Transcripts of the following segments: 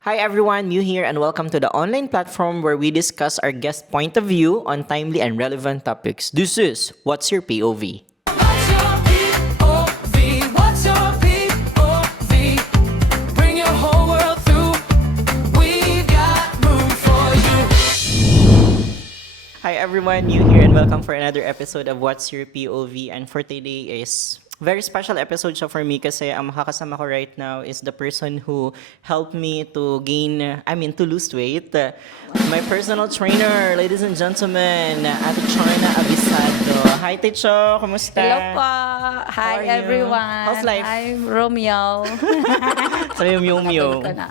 Hi everyone, Mew here and welcome to the online platform where we discuss our guest point of view on timely and relevant topics. This is What's Your POV? What's your POV? What's your POV? Bring your whole world through. We've got room for you. Hi everyone, Mew here and welcome for another episode of What's Your POV, and for today is very special episode siya for me kasi ang makakasama ko right now is the person who helped me to to lose weight. My personal trainer, ladies and gentlemen, Ate Chona Abisado. Hi, Techo. Kumusta? Hello po. How Hi, are you? everyone. How's life? I'm Romeo. Sabi yung Mew. Katulad ko na.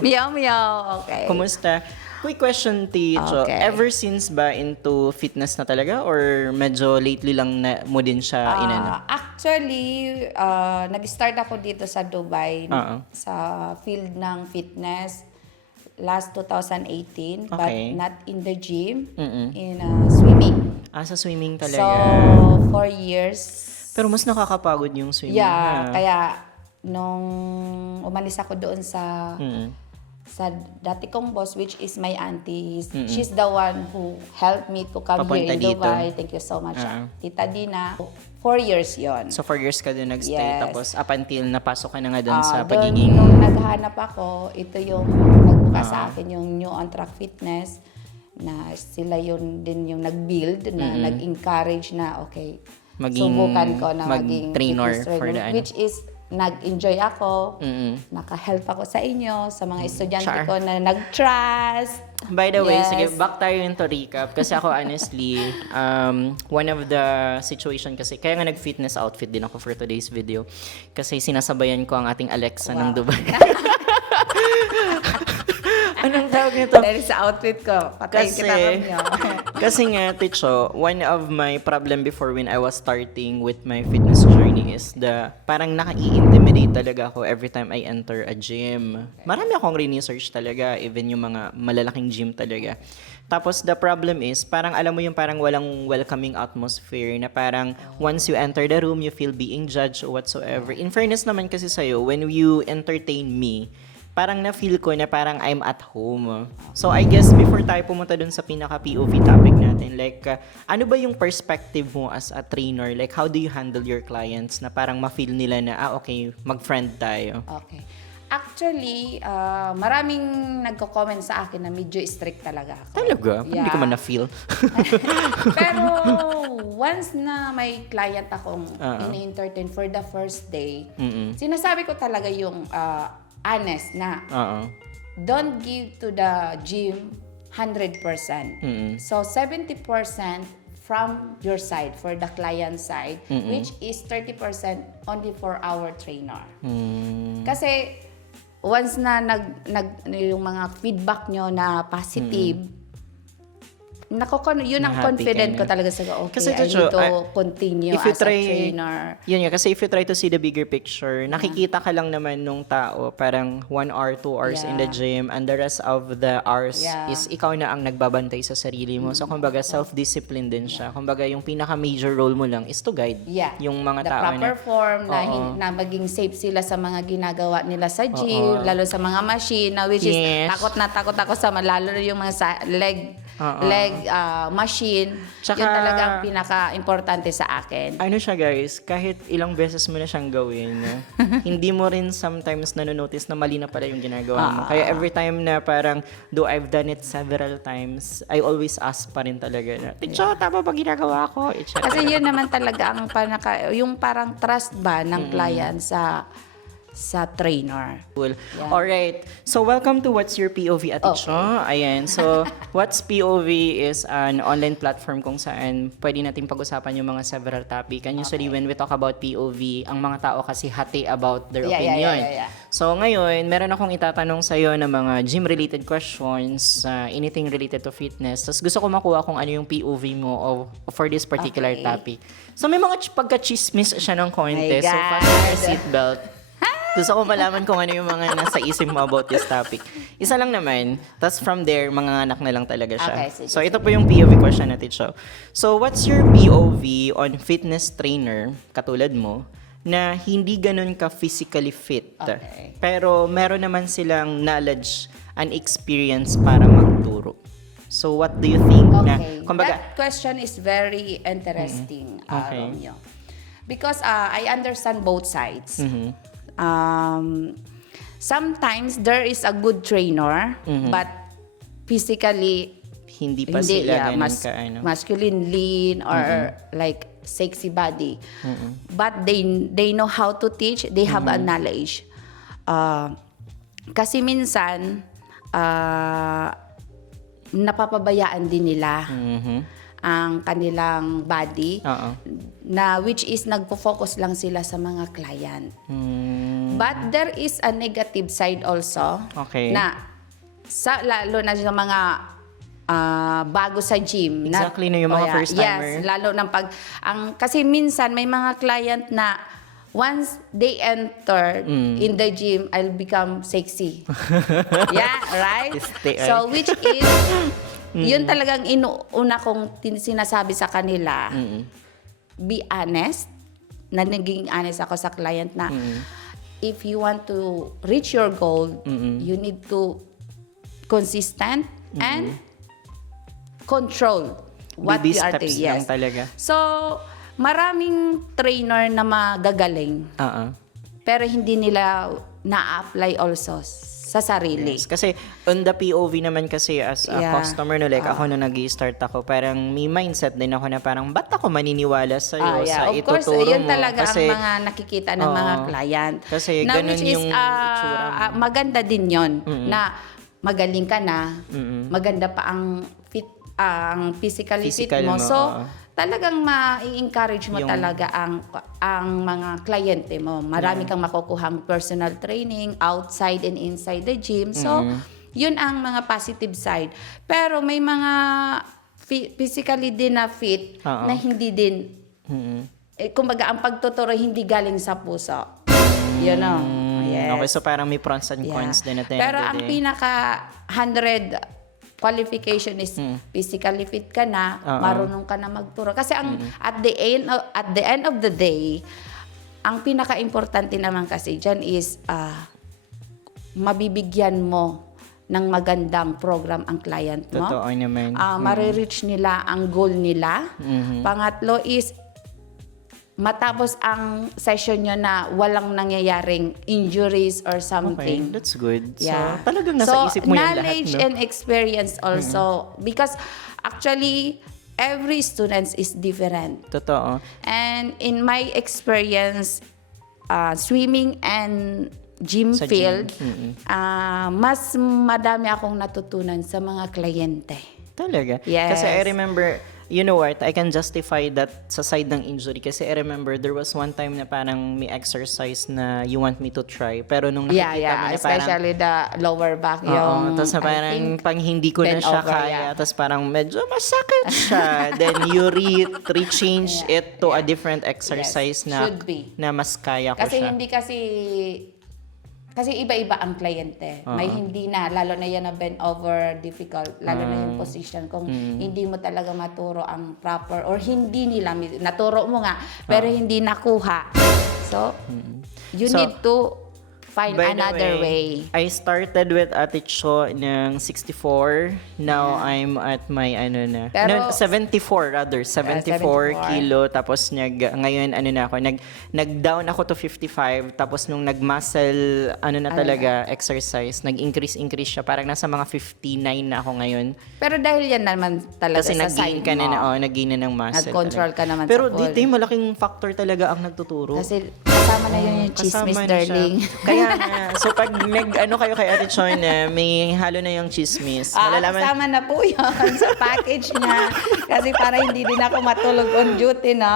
Meow. Okay. Kumusta? Quick question, Techo. Okay. Ever since ba into fitness na talaga or medyo lately lang na mo din siya inano? Actually, nag-start ako dito sa Dubai sa field ng fitness last 2018 but Okay. not in the gym, in swimming. Sa swimming So, talaga. 4 years. Pero mas nakakapagod yung swimming. Yeah, ha? kaya nung umalis ako doon sa dati kong boss, which is my auntie. She's the one who helped me to come Papunta here in dito. Dubai. Thank you so much. Tita Dina. 4 years yon. So 4 years ka doon nagstay, Yes. tapos up until napasok ka na nga doon sa Doon, pagiging... nung naghanap ako, ito yung nagbuka sa akin yung New On Track Fitness na sila yun din yung nag-build na nag-encourage na okay, Maging- subukan ko na maging mag-trainer fitness for trainer, the ano. which is nag-enjoy ako, naka-help ako sa inyo, sa mga estudyante Char. ko na nag-trust. By the way, Yes. sige, back tayo into recap. Kasi ako honestly, one of the situation kasi, kaya nga nag-fitness outfit din ako for today's video. Kasi sinasabayan ko ang ating Alexa ng Dubai. Anong tawag nito? Dahil sa outfit ko, patayin kita Romeo. Kasi nga, Ticho, one of my problem before when I was starting with my fitness journey is parang naka-i-intimidate talaga ako every time I enter a gym. Marami akong research talaga, even yung mga malalaking gym talaga. Tapos the problem is, parang alam mo yung parang walang welcoming atmosphere na parang once you enter the room, you feel being judged or whatsoever. In fairness naman kasi sa'yo, when you entertain me, parang na-feel ko na parang I'm at home. So, I guess before tayo pumunta dun sa pinaka-POV topic natin, like, ano ba yung perspective mo as a trainer? Like, how do you handle your clients na parang ma-feel nila na, okay, mag-friend tayo? Okay. Actually, maraming nagko-comment sa akin na medyo strict talaga ako. Talaga? Hindi ko Yeah. man na-feel. Pero once na may client akong ini-entertain for the first day, sinasabi ko talaga yung honest na don't give to the gym 100%. So 70% from your side, for the client side, which is 30% only for our trainer. Kasi once na yung mga feedback nyo na positive, yun ang Happy confident ka ko na. talaga sa okay, Kasi I Ticho, need to continue if you as try, a trainer. Yun nga, kasi if you try to see the bigger picture, nakikita ka lang naman nung tao, parang 1 hour, 2 hours in the gym, and the rest of the hours is ikaw na ang nagbabantay sa sarili mo. So, kumbaga, self-discipline din siya. Kumbaga, yung pinaka-major role mo lang is to guide yung mga The tao proper form na, Oo. na maging safe sila sa mga ginagawa nila sa gym, lalo sa mga machine, na which is Yes. takot ako sa lalo na yung mga leg machine. Tsaka- Yun talaga ang pinaka-importante sa akin. Ano siya guys, kahit ilang beses mo na siyang gawin, hindi mo rin sometimes nanonotice na mali na pala yung ginagawa mo. Kaya every time na parang, though I've done it several times, I always ask pa rin talaga na, Ticho, tama ba ginagawa ko? Etc. Kasi yun naman talaga ang yung parang trust ba ng client sa trainer. Cool. Alright. So, welcome to What's Your POV, Ate Cho. Ayan. So, What's POV is an online platform kung saan pwede natin pag-usapan yung mga several topic. And usually, when we talk about POV, ang mga tao kasi hati about their opinion. Yeah. So, ngayon, meron akong itatanong sa'yo na mga gym-related questions, anything related to fitness. Tapos gusto ko makuha kung ano yung POV mo for this particular topic. So, may mga pagka-chismis siya ng konti. So, God. fasten your seatbelt. Gusto ko malaman kung ano yung mga nasa isip mo about this topic. Isa lang naman, tas from there, mga anak na lang talaga siya. Okay, sige, So, ito po yung POV question natin, Cho. So, what's your POV on fitness trainer, katulad mo, na hindi ganun ka physically fit. Okay. Pero meron naman silang knowledge and experience para magturo. So what do you think na Okay. kumbaga That question is very interesting, Okay. Romeo. Because I understand both sides. Mm-hmm. Sometimes there is a good trainer, but physically hindi pa sila ganun ka masculine, lean, or like sexy body. But they know how to teach. They have a knowledge. Kasi minsan napapabayaan din nila ang kanilang body, na which is nagpo-focus lang sila sa mga client. But there is a negative side also, Okay. na lalo na sa mga bago sa gym. Exactly, na yung mga first timer. Yes, lalo ng kasi minsan may mga client na once they enter in the gym, I'll become sexy. Yeah, right? So which is yun talagang inuuna kong sinasabi sa kanila. Be honest. Na naging honest ako sa client na if you want to reach your goal, you need to consistent and control what Baby you are steps doing. lang Yes. talaga. So, maraming trainer na magagaling, pero hindi nila na-apply also sa sarili. Yes. Kasi on the POV naman kasi as a Yeah. customer, no, like ako na nag-i-start ako, parang may mindset din ako na parang ba't ako maniniwala sa'yo sa Of course, ituturo yun mo? talaga Kasi, ang mga nakikita ng mga client. Kasi na ganun which is, yung itsura mo. maganda din yon na magaling ka na, maganda pa ang physically fit Physical mo. mo, So, oo. talagang ma-encourage mo talaga ang mga kliyente mo. Marami kang makukuhang personal training outside and inside the gym. So, yun ang mga positive side. Pero may mga physically din na fit na hindi din. Kumbaga, ang pagtuturo hindi galing sa puso. You know? Yes. Okay, so parang may pros and cons din at the end Pero of the ang day. pinaka 100 qualification is physically fit ka na, marunong ka na magturo. Kasi ang at the end of the day, ang pinaka-importante naman kasi diyan is mabibigyan mo ng magandang program ang client mo. Totoo naman. Marireach nila ang goal nila. Pangatlo is matapos ang session nyo na walang nangyayaring injuries or Okay, something. that's good. Yeah. So, talagang nasa isip mo yan lahat, knowledge no? and experience also. Because actually, every student is different. Totoo. And in my experience, swimming and gym Sa field, gym. mas madami akong natutunan sa mga kliyente. Talaga? Yes. Kasi I remember, you know what, I can justify that sa side ng injury kasi I remember there was one time na parang may exercise na you want me to try pero nung nakikita mo na parang Especially the lower back, yung tapos na I parang think, pang hindi ko na bend siya over, kaya yeah. tapos parang medyo masakit siya then you rechange it to a different exercise Yes, na should be. na mas kaya ko Kasi siya. hindi kasi iba-iba ang kliyente. May hindi na, lalo na yan na bend over difficult, lalo na yung position. Kung hindi mo talaga maturo ang proper, or hindi nila, naturo mo nga, pero hindi nakuha. So, you So, need to find By the another way. I started with Ate Cho ng 64. Now I'm at my Pero- 74 rather. 74 74. kilo. Tapos ngayon na ako. Nag-down ako to 55. Tapos nung nag-muscle, talaga, exercise, nag-increase siya. Parang nasa mga 59 na ako ngayon. Pero dahil yan naman talaga Kasi sa nag-gain side ka na, mo. nag-gain na ng muscle. Nag-control talaga. ka naman Pero sa full. dito malaking factor talaga ang nagtuturo. Kasi kasama na yun yung chismis, Kasama na siya. darling. Kaya nga, so pag kayo kay Ate Choy na may halo na yung chismis, malalaman, Kasama na po yun sa package niya. Kasi para hindi din ako matulog on duty, no?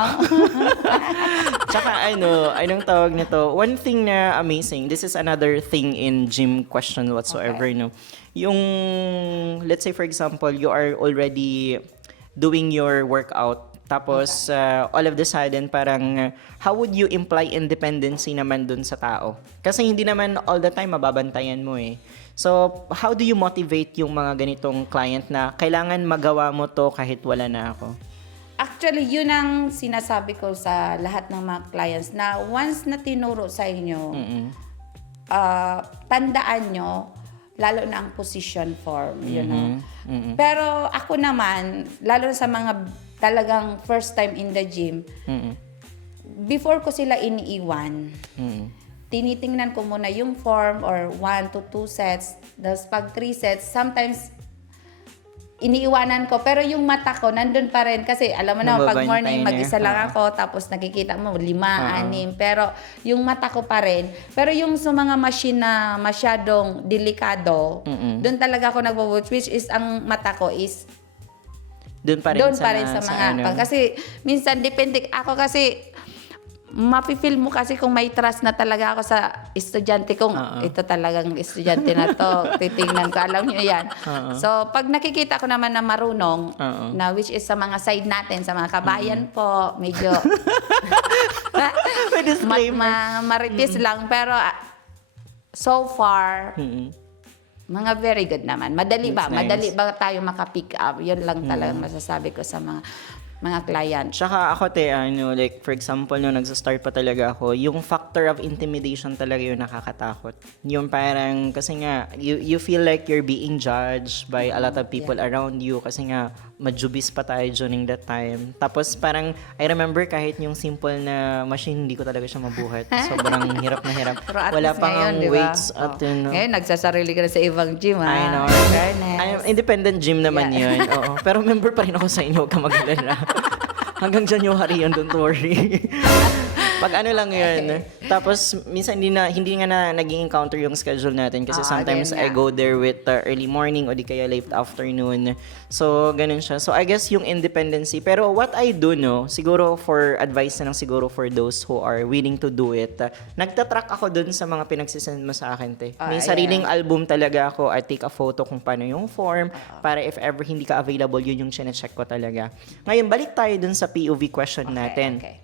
tsaka anong tawag nito, one thing na amazing, this is another thing in gym question whatsoever, Okay. no? Yung, let's say for example, you are already doing your workout, tapos all of the sudden parang how would you imply independency naman dun sa tao? Kasi hindi naman all the time mababantayan mo eh. So, how do you motivate yung mga ganitong client na kailangan magawa mo to kahit wala na ako? Actually, yun ang sinasabi ko sa lahat ng mga clients na once na tinuro sa inyo, tandaan nyo, lalo na ang position form, you know. Pero ako naman, lalo na sa mga talagang first time in the gym, before ko sila iniiwan, tinitingnan ko muna yung form or 1 to 2 sets. Tapos pag 3 sets, sometimes iniiwanan ko. Pero yung mata ko, nandun pa rin. Kasi alam mo na, pag Nababantay morning, na. mag-isa lang ako. Tapos nakikita mo, 5, 6. Pero yung mata ko pa rin. Pero yung sa mga machine na masyadong delikado, doon talaga ako nagwo-watch. Which is, ang mata ko is Doon pa rin doon pa rin sa mga kasi minsan depende ako kasi mapi-feel mo kasi kung may trust na talaga ako sa estudyante kung ito talagang estudyante na to, titingnan ko, alam niyo yan. So, pag nakikita ko naman na marunong, na which is sa mga side natin, sa mga kabayan po, medyo May disclaimer. maritis lang, pero so far, mga very good naman. Madali ba? That's nice. Madali ba tayo maka-pick up? Yun lang talagang masasabi ko sa mga client. Tsaka ako, like, for example, nung nagsa-start pa talaga ako, yung factor of intimidation talaga yung nakakatakot. Yung parang, kasi nga, you feel like you're being judged by a lot of people around you kasi nga, majubis pa tayo during that time. Tapos parang, I remember kahit yung simple na machine, hindi ko talaga siya mabuhat. Sobrang hirap na hirap. Pero at Wala least pang ngayon, di ba? weights at yun. Ngayon, nagsasarili ka na sa ibang gym, ha? I know. Fairness. Independent gym naman Yeah. yun. Oo. Pero member pa rin ako sa inyo, huwag ka mag-alala. Hanggang January yun, don't worry. Pag ano lang yun. Tapos, minsan hindi nga na naging encounter yung schedule natin kasi sometimes I go there with early morning o di kaya late afternoon. So, ganun siya. So, I guess yung independency. Pero what I do, no, siguro for advice na lang siguro for those who are willing to do it, nagtatrack ako dun sa mga pinagsisend mo sa akin, te. May sariling album talaga ako. I take a photo kung paano yung form para if ever hindi ka available, yun yung chinecheck ko talaga. Ngayon, balik tayo dun sa POV question natin. Okay.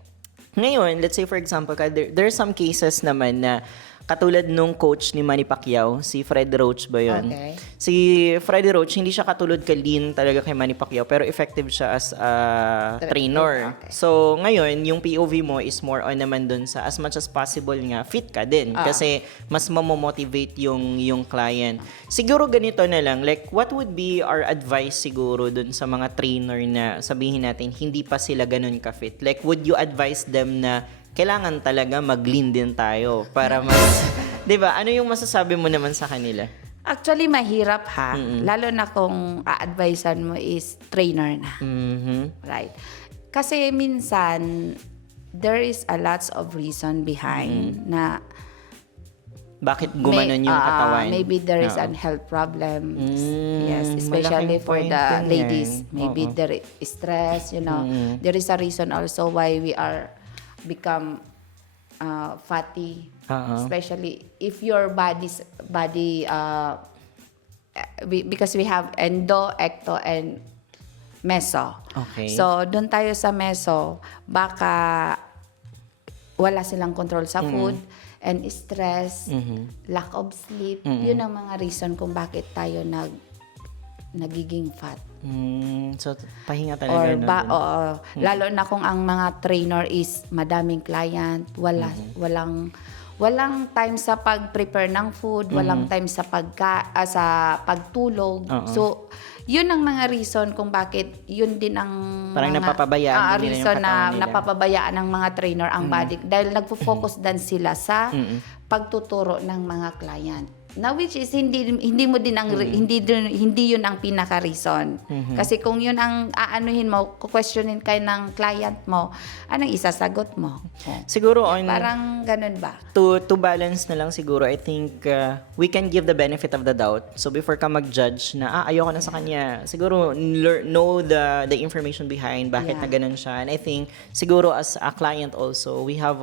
Ngayon, let's say for example, there are some cases naman na katulad nung coach ni Manny Pacquiao, si Fred Roach ba yun? Okay. Si Fred Roach, hindi siya katulad ka-lean talaga kay Manny Pacquiao, pero effective siya as a trainer. Okay. So, ngayon, yung POV mo is more on naman dun sa as much as possible nga, fit ka din. Kasi mas mamomotivate yung client. Siguro ganito na lang, like, what would be our advice siguro dun sa mga trainer na sabihin natin, hindi pa sila ganun ka-fit? Like, would you advise them na kailangan talaga mag-lean din tayo para mas, 'di ba? Ano yung masasabi mo naman sa kanila? Actually, mahirap ha. Lalo na kung a-advisean mo is trainer na. Right? Kasi minsan, there is a lots of reason behind na Bakit gumanon yung katawan? maybe there is an health problem. Yes, especially malaking for point the yun ladies. yan. Maybe there is stress, you know. There is a reason also why we are become fatty. Especially if your body because we have endo, ecto, and meso. Okay. So, doon tayo sa meso, baka wala silang control sa food and stress, lack of sleep. Yun ang mga reason kung bakit tayo nagiging fat. So, pahinga talaga. Lalo na kung ang mga trainer is madaming client, walang time sa pag-prepare ng food, walang time sa sa pagtulog. So, yun ang mga reason kung bakit yun din ang Parang napapabayaan din nila yung reason na katawan nila. napapabayaan ng mga trainer ang body dahil nagfo-focus dan sila sa pagtuturo ng mga client. Na which is hindi mo din ang hindi yun ang pinaka reason. Kasi kung yun ang aanuhin mo, questionin kay ng client mo, anong isasagot mo? Siguro on Parang ganun ba? to balance na lang siguro, I think we can give the benefit of the doubt. So before ka mag-judge na ayoko na sa kanya, siguro know the information behind bakit na ganun siya. And I think siguro as a client also, we have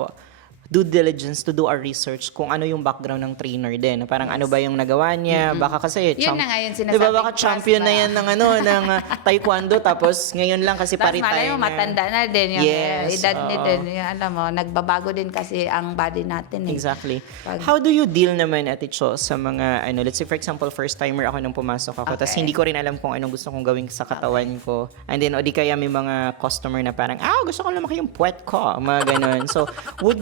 due diligence to do our research kung ano yung background ng trainer din. Parang ano ba yung nagawa niya, baka kasi Yun na nga yun, sinasabi diba, baka ko, champion na Asma. yan ng ng taekwondo tapos ngayon lang kasi Tapos malay paritay mo, matanda na din yung Yes, edad oo. ni din. Yung, alam mo, nagbabago din kasi ang body natin eh. Exactly. Pag- How do you deal naman, Ate Cho, sa mga, let's say for example, first timer ako nung pumasok ako, tapos Okay. hindi ko rin alam kung anong gusto kong gawin sa katawan ko. And then, o di kaya may mga customer na parang, gusto ko lumaki yung puwet ko, mga ganun. So, would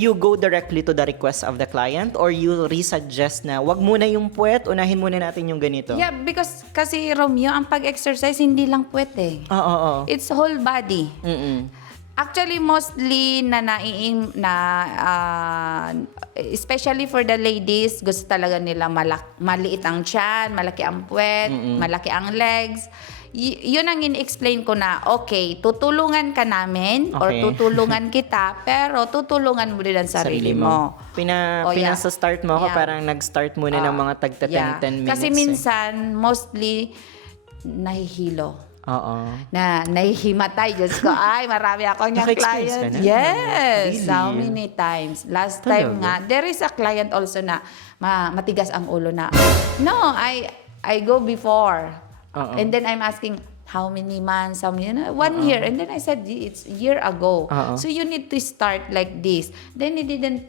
you go directly to the request of the client or you resuggest na wag muna yung puwet, unahin muna natin yung ganito? Yeah, because kasi Romeo, ang pag-exercise hindi lang puwet eh. Oo. It's whole body. Mm-mm. Actually, mostly especially for the ladies, gusto talaga nila maliit ang tiyan, malaki ang puwet, malaki ang legs. Yun ang in-explain ko na, okay, tutulungan ka namin or Okay. tutulungan kita, pero tutulungan mo din ang sarili mo. Oh, yeah. Sa start mo ako, Yeah. parang nag-start muna ng mga tagta 10 minutes. Kasi minsan, mostly, nahihilo. Oo. Na nahihimatay. Diyos ko, ay, marami ako niyang Naka-experience client. ka na? Yes. Really? How many times? Last Talaga? time nga, there is a client also na matigas ang ulo na, no, I go before. Oo. And then I'm asking, how many months? 1 year. And then I said, it's year ago. Oo. So you need to start like this. Then he didn't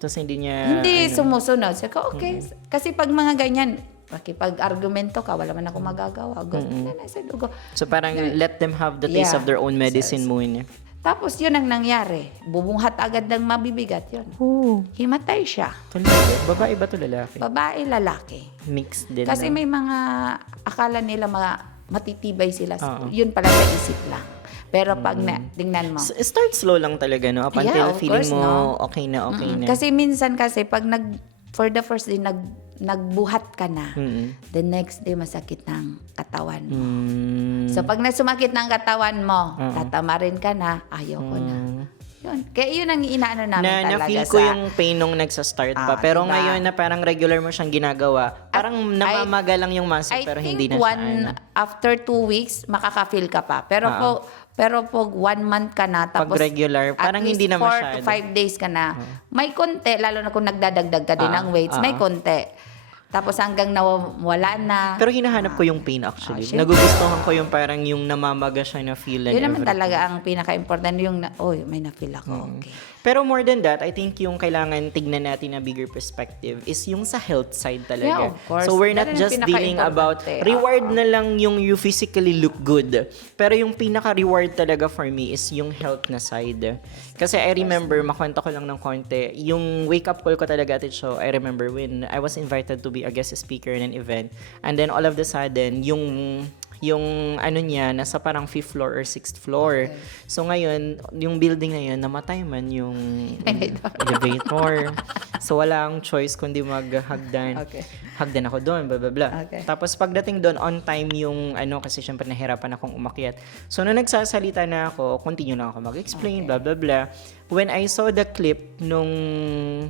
Tapos hindi niya... sumusunod. Sabi ko, okay. Kasi pag mga ganyan, makipag-argumento ka, wala man ako magagawa. Go. Then I said, go. So parang let them have the taste Yeah. of their own medicine muna. Tapos yun ang nangyari. Bubunghat agad ng mabibigat yun. Himatay siya. Talaga? Babae ba to lalaki? Babae, lalaki. Mixed din. Kasi no? may mga akala nila matitibay sila. Oo. Yun pala sa isip lang. Pero pag tingnan mo. Start slow lang talaga, no? Up Yeah, until of feeling course, mo no? okay na. Kasi minsan pag for the first day, nagbuhat ka na, the next day masakit ng katawan mo. So pag nasumakit ng katawan mo, tatamarin ka na, ayoko na. Yun. Kaya yun ang inaano namin talaga Na-feel ko yung pain nung nagsa-start pa. Pero diba? ngayon na parang regular mo siyang ginagawa, parang namamaga lang yung muscle, I pero think hindi na siya. after 2 weeks, makaka-feel ka pa. Pero pag 1 month ka na, tapos Pag regular, at parang least hindi na 4 to masyado. 5 days ka na, may konti, lalo na kung nagdadagdag ka din ng weights, may konti. Tapos hanggang nawala na. Pero hinahanap ko yung pain actually. syempre. Nagugustuhan ko yung parang yung namamaga siya na feel and Yun naman everything. talaga ang pinaka-important, yung may na-feel ako. Okay. Pero more than that, I think yung kailangan tignan natin na bigger perspective is yung sa health side talaga. Yeah, of course. So we're not Ganun yung just dealing about pinaka-importante. reward na lang yung you physically look good. Pero yung pinaka-reward talaga for me is yung health na side. Kasi I remember, makwento ko lang ng konti, yung wake-up call ko talaga at show, I remember when I was invited to be a guest speaker in an event. And then all of the sudden, yung ano niya, nasa parang 5th floor or 6th floor. So ngayon, yung building na yun, namatay man yung elevator. So wala akong choice kundi maghagdan. Okay. Hagdan ako doon, blah, blah, blah. Okay. Tapos pagdating doon, on time yung kasi syempre nahirapan akong umakyat. So nung nagsasalita na ako, continue lang ako mag-explain, blah, blah, blah. When I saw the clip nung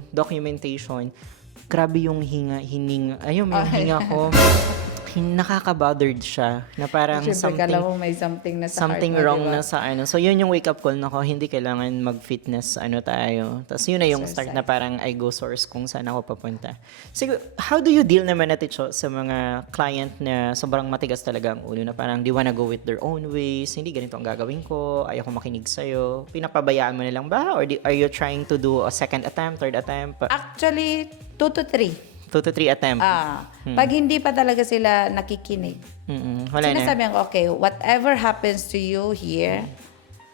documentation, grabe yung hininga ko. Nakaka-bothered siya na parang Siyempre, kala mo may something na sa something heart mo, wrong diba? na sa So yun yung wake up call na ko, hindi kailangan mag-fitness tayo. Tapos yun na yung start na parang I go source kung saan ako papunta. Siguro, how do you deal naman Ate Cho sa mga client na sobrang matigas talaga ang ulo na parang they wanna go with their own ways, hindi ganito ang gagawin ko, ayoko makinig sa'yo, pinapabayaan mo na lang ba? Or are you trying to do a second attempt, third attempt? Actually, 2 to 3. 2 to 3 attempt? Pag hindi pa talaga sila nakikinig. Wala na. Sinasabi ko, okay, whatever happens to you here,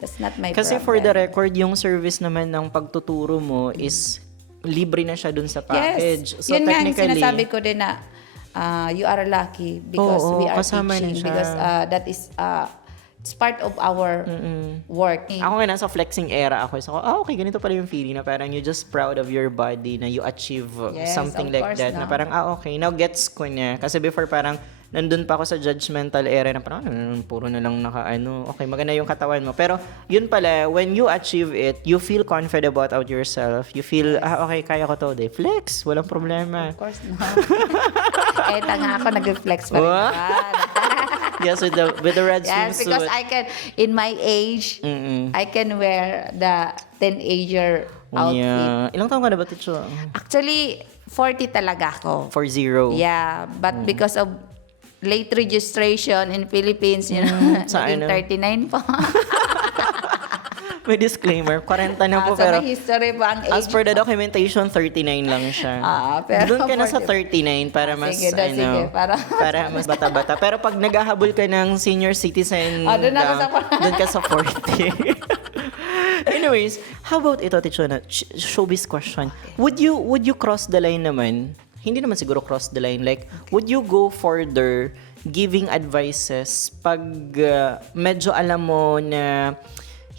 that's not my Kasi problem. for the record, yung service naman ng pagtuturo mo is libre na siya dun sa package. Yes. So Yun nga yung technically, sinasabi ko din na you are lucky because Oo, we are kasama na teaching. siya. Because that is it's part of our work. ako nga nasa flexing era ako. So, okay, ganito pala yung feeling na parang you're just proud of your body na you achieve Yes, something of like course, that. Na no? parang, okay, now gets ko niya. Kasi before parang, nandun pa ako sa judgmental era na parang, puro na lang okay, maganda yung katawan mo. Pero, yun pala, when you achieve it, you feel confident about yourself. You feel, okay, kaya ko to. Flex, walang problema. Of course, no. Kahit nga ako nag-reflex pa rin. Wow. Yes, with the red Yes, because swimsuit. I can, in my age, I can wear the teenager outfit. Yeah. Ilang taon ka na ba, Ticho? Actually, 40 talaga ako. 40. Yeah, but because of late registration in Philippines, you know, sa naging ano? 39 po. May disclaimer, 40 na po, So pero may history pa ang age. as per the documentation, 39 lang siya. Pero Doon ka na sa 40. 39 para mas, Sige, sige, para mas bata-bata. Pero pag naghahabol ka ng senior citizen, doon ako sa doon ka sa 40. Anyways, how about ito, Tichona? Showbiz question. Would you cross the line naman? Hindi naman siguro cross the line. Like, would you go further giving advices pag medyo alam mo na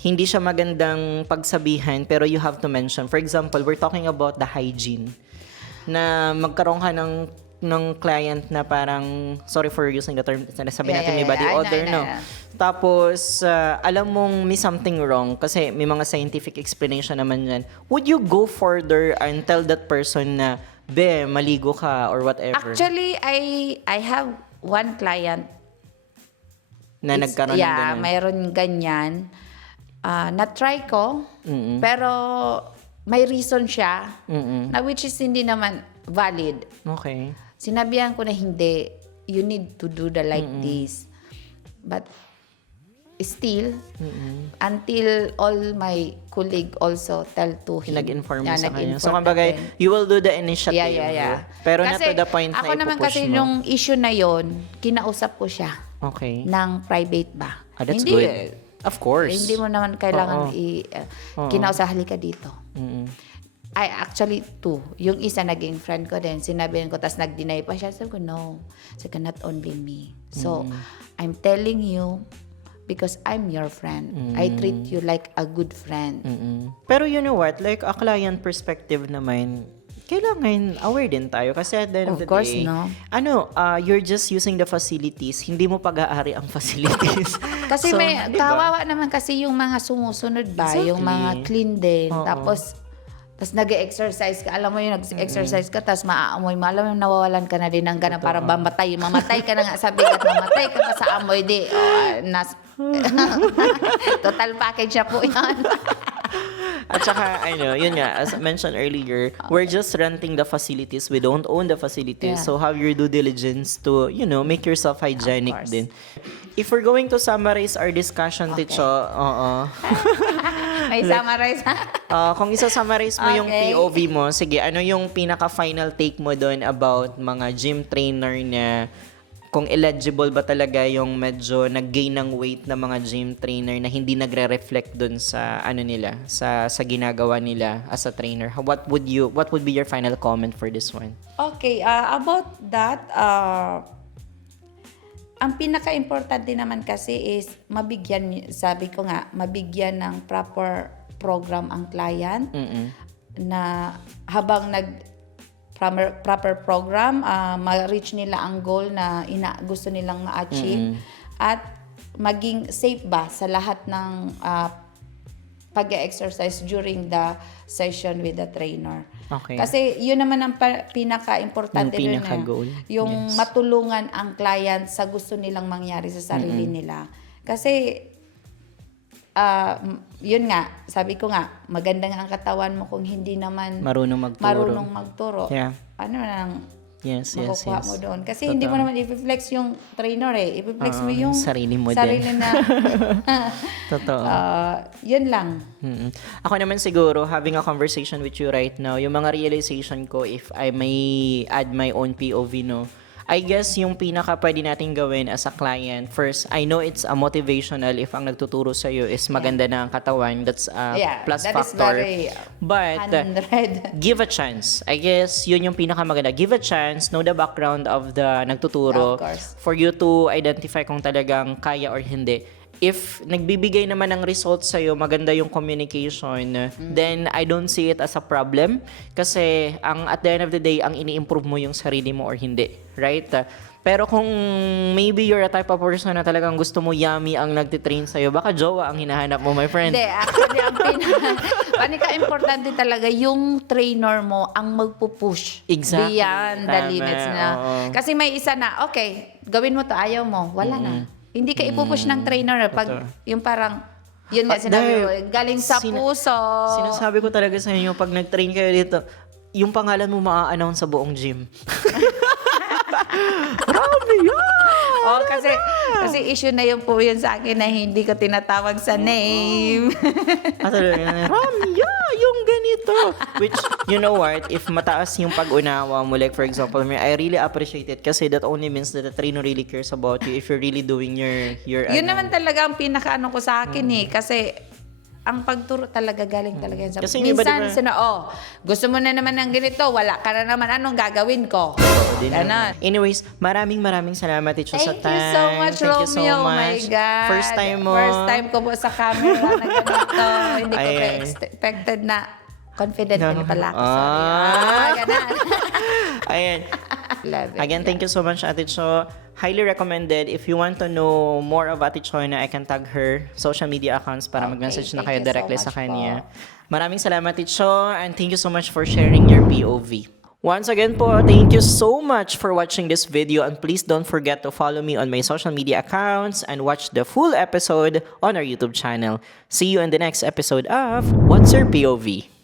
hindi siya magandang pagsabihan pero you have to mention. For example, we're talking about the hygiene. Na magkaroon ka ng client na parang, sorry for using the term, sabi natin may body odor, no? Tapos, alam mong may something wrong kasi may mga scientific explanation naman yan. Would you go further and tell that person na, be, maligo ka or whatever? Actually, I have one client. Na nagkaroon ng ganun. Mayroon ganyan. Na-try ko, pero may reason siya, na which is hindi naman valid. Okay. Sinabihan ko na hindi, you need to do the like this. But still, until all my colleague also tell to him. Nag-inform mo sa kanya. nag-inform So, kumbaga, natin. you will do the initiative. Yeah. Pero Kasi na to the point na ako naman ipupush kasi mo. nung issue na yon, kinausap ko siya Okay. ng private ba. That's Hindi, good. Of course. Hindi mo naman kailangan kinausap, halika dito. I actually, two. Yung isa naging friend ko din. Sinabihan ko, tapos nag-deny pa siya. Sabi ko, no. Sabi ko, not only me. So, I'm telling you because I'm your friend. I treat you like a good friend. Pero you know what? Like, a client perspective naman, kailangan aware din tayo. Kasi at the end of the course, day, no? You're just using the facilities. Hindi mo pag-aari ang facilities. Kasi So, may diba? kawawa naman kasi yung mga sumusunod ba, yung mga clean din. Tapos nag-exercise ka. Alam mo yung nag-exercise ka, tapos maaamoy mo. Alam mo yung nawawalan ka na din ng gana para mamatay. Mamatay ka na nga sa bigat. Mamatay ka pa sa amoy. Total package na po yan. At saka, yun nga, as mentioned earlier, we're just renting the facilities. We don't own the facilities. Yeah. So, have your due diligence to, make yourself hygienic course. din. If we're going to summarize our discussion, Ticho, May summarize. kung isa-summarize mo yung Okay. POV mo, sige, ano yung pinaka-final take mo doon about mga gym trainer na kung eligible ba talaga yung medyo nag-gain ng weight na mga gym trainer na hindi nagre-reflect doon sa nila, sa ginagawa nila as a trainer. What would be your final comment for this one? Okay, about that, ang pinaka-importante naman kasi is mabigyan, sabi ko nga, mabigyan ng proper program ang client na habang proper program, ma-reach nila ang goal na gusto nilang ma-achieve at maging safe ba sa lahat ng pag-exercise during the session with the trainer. Okay. Kasi yun naman ang pinaka-importante Yung dun, pinaka-goal. yung Yes. matulungan ang client sa gusto nilang mangyari sa sarili nila. Kasi yun nga, sabi ko nga, maganda nga ang katawan mo kung hindi naman Marunong magturo. Yeah. Ano nang Yes. makukuha mo doon? Kasi hindi mo naman i-flex yung trainer i-flex mo Oo, yung sarili mo sarili din. na. Totoo. Yun lang. Ako naman siguro, having a conversation with you right now, yung mga realization ko, if I may add my own POV, no, I guess yung pinaka pwede natin gawin as a client, first, I know it's a motivational if ang nagtuturo sa'yo is maganda na ang katawan. That's a plus that is factor. very But, 100. give a chance. I guess yun yung pinakamaganda. Give a chance, know the background of the nagtuturo Of course. for you to identify kung talagang kaya or hindi. If nagbibigay naman ng results sa'yo, maganda yung communication, then I don't see it as a problem. Kasi at the end of the day, ang ini-improve mo yung sarili mo or hindi. Right? Pero kung maybe you're a type of person na talagang gusto mo yummy ang nagtitrain sa'yo, baka jowa ang hinahanap mo, my friend. Hindi, actually, ang pinaka-importante talaga, yung trainer mo ang magpupush Exactly. beyond the Tama, limits na. oo. Kasi may isa na, okay, gawin mo to, ayaw mo, wala na. Hindi ka ipupush ng trainer. Pag yung parang, yun nga sinabi mo, galing sa puso. Sinasabi ko talaga sa inyo, pag nag-train kayo dito, yung pangalan mo maa-announce sa buong gym. Oh, kasi issue na yun po yun sa akin na hindi ko tinatawag sa name. Ramya, yung ganito. Which, you know what, if mataas yung pag-unawa mo, like for example, I really appreciate it kasi that only means that the trainer really cares about you if you're really doing your Yun naman talaga ang pinaka-ano ko sa akin eh. Kasi ang pagturo talaga galing talaga yan sa... Kasi yung iba, minsan, diba? gusto mo na naman ng ganito, wala ka na naman, anong gagawin ko? Ganon. Anyways, maraming salamat, Teacher, sa Thank time. you so much, Thank you so Romeo. Oh my much. God. First time mo. First time ko po sa camera na ganito. Hindi ko expected na confident na pala ako. Sorry. Ganon. Ayan. Love it. Again, thank you so much, Ate Cho. Highly recommended. If you want to know more of Ate Cho, I can tag her social media accounts para mag-message na kayo thank you so directly sa much kanya. po. Maraming salamat, Ate Cho, and thank you so much for sharing your POV. Once again po, thank you so much for watching this video, and please don't forget to follow me on my social media accounts and watch the full episode on our YouTube channel. See you in the next episode of What's Your POV?